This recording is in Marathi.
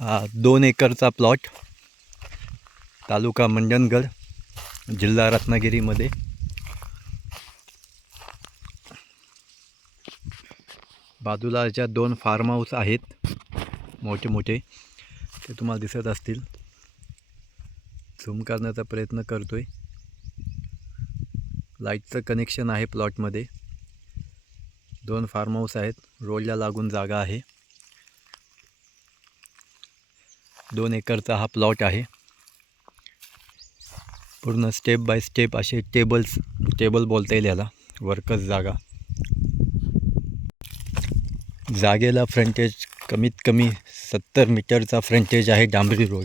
हा दोन एकरचा प्लॉट तालुका मंडणगड जिल्हा रत्नागिरीमध्ये. बाजूला ज्या दोन फार्म हाऊस आहेत मोठे मोठे ते तुम्हाला दिसत असतील. झूम करण्याचा प्रयत्न करतो आहे लाईटचं कनेक्शन आहे प्लॉटमध्ये दोन फार्म हाऊस आहेत रोडला लागून जागा आहे. दोन एकरचा हा प्लॉट आहे. पूर्ण स्टेप बाय स्टेप असे टेबल्स टेबल बोलता येईल याला. वर्कच जागा. जागेला फ्रंटेज कमीत कमी सत्तर मीटरचा फ्रंटेज आहे डांबरी रोड